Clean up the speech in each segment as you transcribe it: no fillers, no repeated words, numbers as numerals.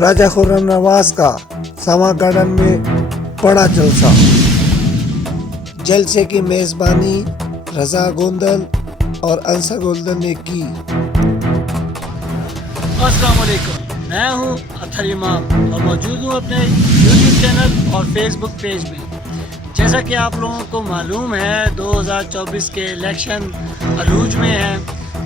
راجہ خرم نواز کا ساما گارڈن میں بڑا جلسہ. جلسے کی میزبانی رضا گوندل اور انسا گولدن نے کی. السلام علیکم، میں ہوں اطہر امام اور موجود ہوں اپنے یوٹیوب چینل اور فیس بک پیج میں. جیسا کہ آپ لوگوں کو معلوم ہے 2024 کے الیکشن عروج میں ہیں،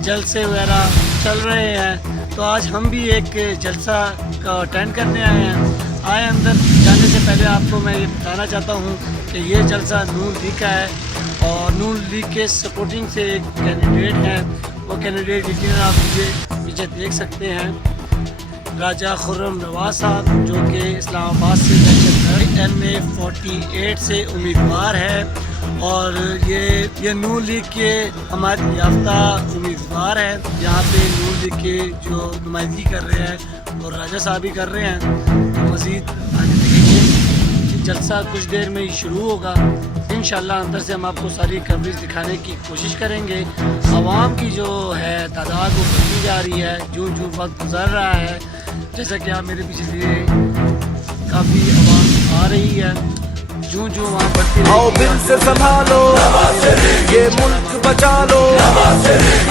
جلسے وغیرہ چل رہے ہیں، تو آج ہم بھی ایک جلسہ کا اٹینڈ کرنے آئے ہیں. آئے اندر جانے سے پہلے آپ کو میں یہ بتانا چاہتا ہوں کہ یہ جلسہ نون لیگ کا ہے اور نون لیگ کے سپورٹنگ سے ایک کینڈیڈیٹ ہیں. وہ کینڈیڈیٹ یقیناً آپ مجھے پیچھے دیکھ سکتے ہیں، راجہ خرم نواز صاحب، جو کہ اسلام آباد سے الیکشن MA 48 سے امیدوار ہے اور یہ نون لیگ کے ہمارے یافتہ امیدوار ہیں. یہاں پہ نون لیگ کے جو نمائندگی کر رہے ہیں اور راجہ صاحب ہی کر رہے ہیں. مزید آگے دیکھیں گے، جلسہ کچھ دیر میں ہی شروع ہوگا. انشاءاللہ اندر سے ہم آپ کو ساری کوریج دکھانے کی کوشش کریں گے. عوام کی جو ہے تعداد وہ بڑھتی جا رہی ہے جو وقت گزر رہا ہے. جیسا کہ آپ میرے پیچھے سے کافی عوام آ رہی ہے، جو وہاں بڑھتی رہی. آؤ دل سے سنبھالو یہ ملک بچا لو،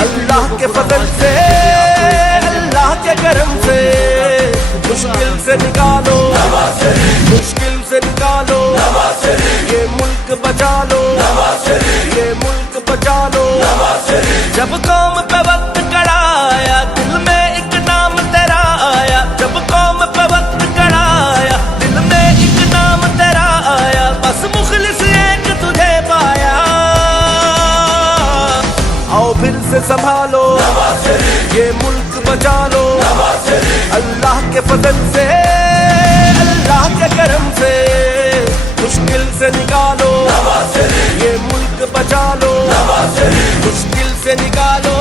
اللہ کے فضل سے اللہ کے کرم سے مشکل سے نکالو، مشکل سے نکالو، یہ ملک بچا لو، یہ ملک بچا لو. جب قوم پہ وقت کڑا آیا دل میں ایک نام تیرا آیا، جب قوم پہ وقت کڑا آیا دل میں ایک نام تیرا آیا، بس مخلص ایک تجھے پایا. آؤ پھر سے سنبھالو یہ ملک بچا لو، اللہ کے فضل سے اللہ کے کرم سے مشکل سے نکالو، یہ ملک بچا لو، مشکل سے نکالو.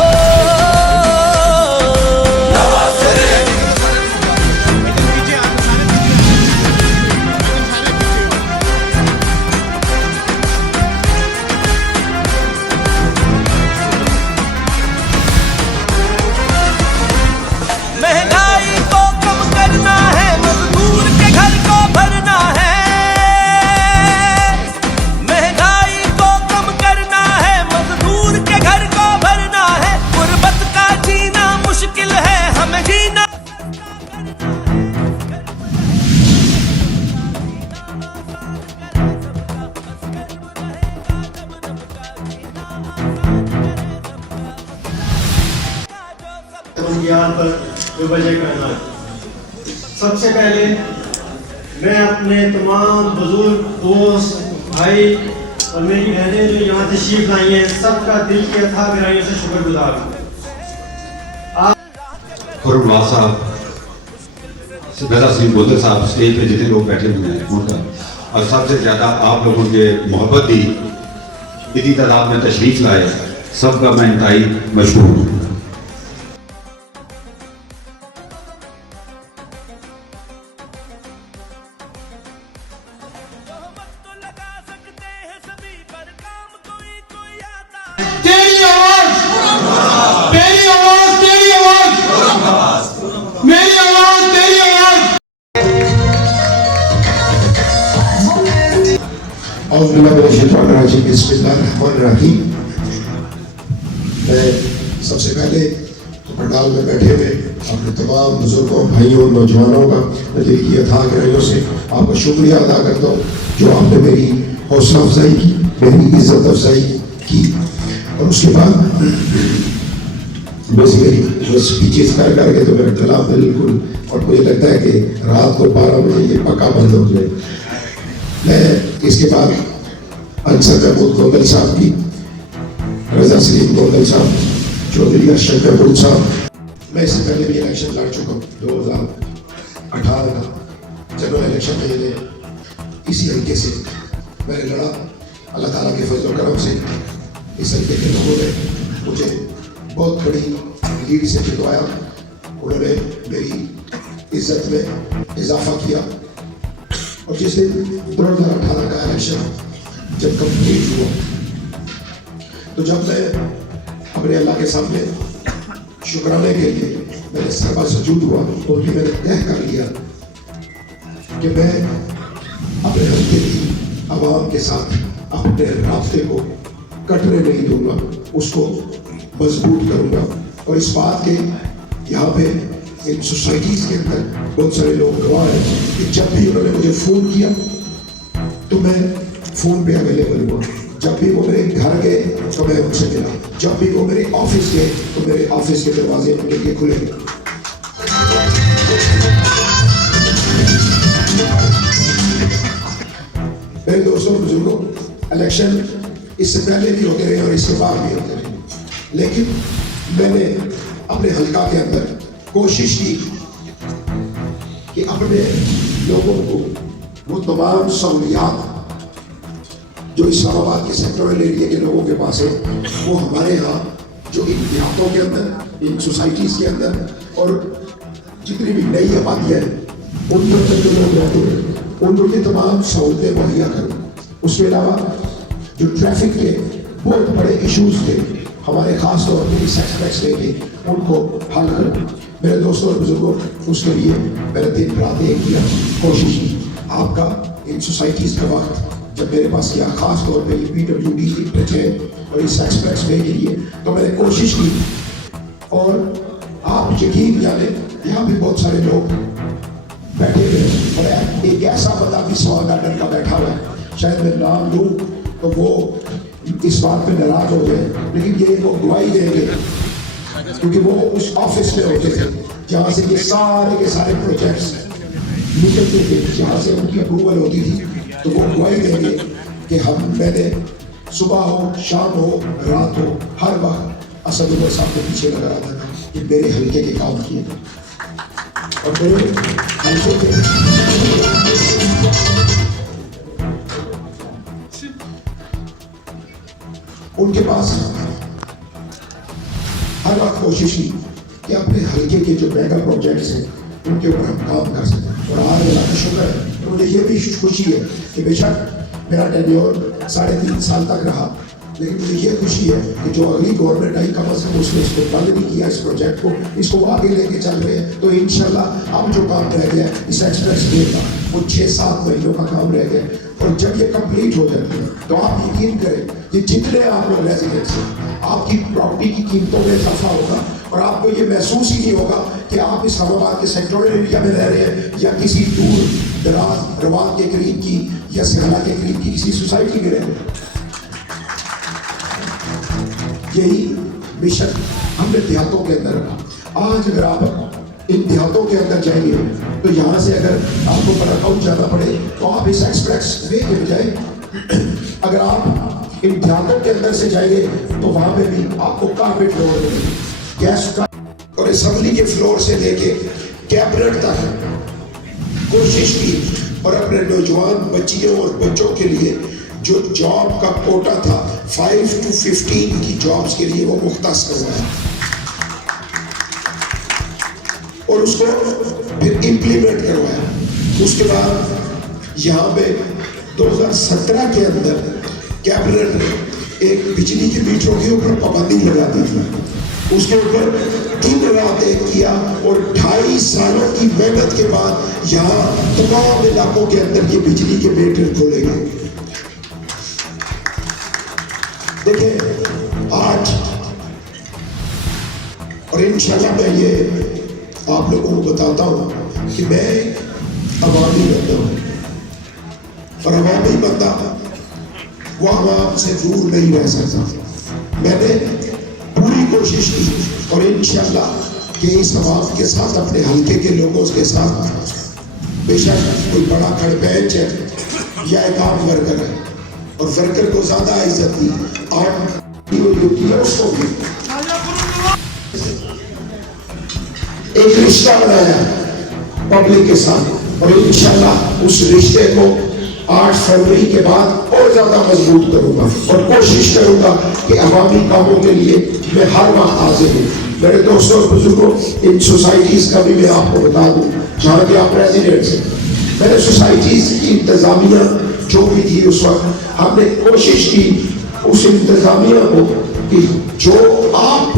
مہنگائی کو کم کرنا ہے، مزدور کے گھر کو بھرنا ہے. مہنگائی کو کم کرنا ہے، مزدور کے گھر کو بھرنا ہے. غربت کا جینا مشکل ہے، ہمیں جینا یہاں پر جو وجہ کرنا ہے. سب سے پہلے میں اپنے تمام بزرگ دوست بھائی اور میری بہنیں جو یہاں تشریف لائی ہیں سب کا دل کی اتھاہ گہرائیوں سے شکر گزار ہوں. خرم نواز صاحب، رضا سنگھ گوندل صاحب، اسٹیج پہ جتنے لوگ بیٹھے ہوئے ہیں ان کا، اور سب سے زیادہ آپ لوگوں کے محبت دی، اتنی تعداد میں تشریف لائے، سب کا میں انتہائی مشکور ہوں. تیری آواز، تیری آواز، تیری آواز، میری آواز، تیری آواز. اعوذ باللہ من الشیطان الرجیم، بسم اللہ الرحمن الرحیم. میں سب سے پہلے پنڈال میں بیٹھے ہوئے اپنے تمام بزرگوں، بھائیوں، نوجوانوں کا دل کی اتھاہ گہرائیوں سے آپ کا شکریہ ادا کرتا ہوں جو آپ نے میری حوصلہ افزائی کی، میری عزت افزائی کی. اور اس کے بعد بیسیکلی جو اسپیچز کر کے تو میرا گلا بالکل، اور مجھے لگتا ہے کہ رات کو 12 بجے یہ پکا بند ہو جائے. میں اس کے بعد انسر محمود گوندل صاحب کی، رضا سلیم گوندل صاحب، چودھری ارشد محمود صاحب. میں اس سے پہلے بھی الیکشن لڑ چکا ہوں 2018 کا جنرل الیکشن میں. نے اسی طریقے سے میں نے لڑا. اللہ تعالیٰ کے فضل و کرم سے اس طریقے کے لوگوں نے مجھے بہت بڑی لیڈ سے جتوایا. انہوں نے میری عزت میں اضافہ کیا. اور جس دن 2018 کا الیکشن جب کمپلیٹ ہوا تو جب میں اپنے اللہ کے سامنے شکرانے کے لیے میں نے سربا سجود ہوا اور پھر میں نے طے کر لیا کہ میں اپنے حلقے کی عوام کے ساتھ اپنے رابطے کو کٹنے نہیں دوں گا, اس کو مضبوط کروں گا. اور اس بات کے یہاں پہ ان سوسائٹیز کے اندر بہت سارے لوگ گواہ ہیں کہ جب بھی انہوں نے مجھے فون کیا تو میں فون پہ اویلیبل ہوا, جب بھی وہ میرے گھر گئے تو میں ان سے ملا, جب بھی وہ میرے آفس گئے تو میرے آفس کے دروازے ان کے لیے کھلے. میرے دوستوں بزرگوں, الیکشن اس سے پہلے بھی ہوتے رہے اور اس کے بعد بھی ہوتے رہے, لیکن میں نے اپنے حلقہ کے اندر کوشش کی کہ اپنے لوگوں کو وہ تمام سہولیات جو اسلام آباد کے سیکٹورل ایریا کے لوگوں کے پاس ہے وہ ہمارے ہاں جو ان دیہاتوں کے اندر, ان سوسائٹیز کے اندر اور جتنی بھی نئی آبادیاں ہیں ان کے اندر جو لوگ رہتے ہیں ان کو یہ تمام سہولتیں مہیا کروں. اس کے علاوہ جو ٹریفک کے بہت بڑے ایشوز تھے ہمارے خاص طور پر اس ایکسپریس وے کے, ان کو حل کروں. میرے دوستوں اور بزرگوں, اس کے لیے میں نے دن رات ایک کیا, کوشش کی. آپ کا ان سوسائٹیز کا وقت جب میرے پاس کیا, خاص طور پہ پی ڈبلیو ڈی ہے اور اس ایکسپریس وے کے لیے, تو میں نے کوشش کی. اور آپ یقین جانیں یہاں بھی بہت سارے لوگ بیٹھے ہوئے اور ایک ایسا بندہ بھی سوا گارڈن کا بیٹھا ہوا ہے, شاید میں نام لوں تو وہ اس بات پہ ناراض ہو جائے, لیکن یہ وہ گواہی دیں گے کیونکہ وہ اس آفس میں ہوتے تھے جہاں سے یہ سارے کے سارے پروجیکٹس نکلتے تھے, جہاں سے ان کی اپروول ہوتی تھی. تو وہ گواہی دیں گے کہ میں نے صبح ہو, شام ہو, رات ہو, ہر وقت اسد عمر صاحب کے پیچھے لگا رہا تھا کہ میرے حلقے کے کام کیے تھے. اور میرے حلقے کے ان کے پاس ہر وقت کوشش کی کہ اپنے حلقے کے جو میگا پروجیکٹس ہیں ان کے اوپر ہم کام کر سکیں. اور آج اللہ کا شکر ہے, مجھے یہ بھی خوشی ہے کہ بے شک میرا ٹینیور 3.5 سال تک رہا, لیکن مجھے یہ خوشی ہے کہ جو اگلی گورنمنٹ آئی کم از کم اس نے اس کو بند نہیں کیا, اس پروجیکٹ کو, اس کو آگے لے کے چل رہے ہیں. تو انشاءاللہ اب جو کام رہ گیا اس ایکسپریس وے کا وہ 6-7 مہینوں کا کام رہ گیا, اور جب یہ کمپلیٹ ہو جاتی ہے تو آپ یقین کریں کہ جتنے آپ لوگ ریزیڈنٹس ہیں آپ کی پراپرٹی کی قیمتوں میں اضافہ ہوگا, اور آپ کو یہ محسوس ہی نہیں ہوگا کہ آپ اسلام آباد کے سیکٹورل ایریا میں رہ رہے ہیں یا کسی دور دراز روان کے قریب کی یا سہلا کے قریب کی کسی سوسائٹی میں رہ رہے ہیں. یہی مشن ہم نے دیہاتوں کے اندر رکھا. آج اگر آپ ان دیہاتوں کے اندر جائیں گے تو یہاں سے اگر آپ کو براکاؤٹ جانا پڑے تو آپ اس ایکسپریس وے کے بجائے اگر آپ ان دیہاتوں کے اندر سے جائیں گے تو وہاں پہ بھی آپ کو کارپیٹ روڈ ملے گی, گیس کا اور اسمبلی کے فلور سے لے کے کیبنٹ تک کوشش کی, اور اپنے نوجوان بچیوں اور بچوں کے لیے جو جاب کا کوٹا تھا 5 to 15 کی جابز کے لیے وہ مختص کروایا, اور اس کو پھر امپلیمنٹ کروایا. اس کے بعد یہاں پہ 2017 کے اندر کیبنٹ نے ایک بجلی کے میٹروں کے اوپر پابندی لگا دی تھی, اس کے اوپر دن رات ایک کیا, اور 2.5 سالوں کی محنت کے بعد یہاں تمام علاقوں کے اندر یہ بجلی کے میٹر کھولے گئے. دیکھیں آج, اور انشاءاللہ میں یہ آپ لوگوں کو بتاتا ہوں کہ میں عوامی بندہ ہوں, اور عوامی بندہ وہ عوام سے دور نہیں رہ سکتا. میں نے پوری کوشش کی, اور انشاءاللہ کہ اس عوام کے ساتھ اپنے حلقے کے لوگوں کے ساتھ, بے شک کوئی بڑا کھڑ بینچ ہے یا ایک عام ورکر ہے, اور ورکر کو زیادہ عزت دی, آپ اس کو بھی ایک رشتہ بنایا پبلک کے ساتھ, اور انشاءاللہ اس رشتے کو 8 فروری کے بعد اور زیادہ مضبوط کروں گا, اور کوشش کروں گا کہ عوامی کاموں کے لیے میں ہر وقت حاضر ہوں. میرے دوستوں اور بزرگوں, ان سوسائٹیز کا بھی میں آپ کو بتا دوں جہاں کے آپ ریزیڈنٹس ہیں, میں نے سوسائٹیز کی انتظامیہ جو بھی تھی اس وقت ہم نے کوشش کی اس انتظامیہ کو کہ جو آپ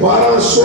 1200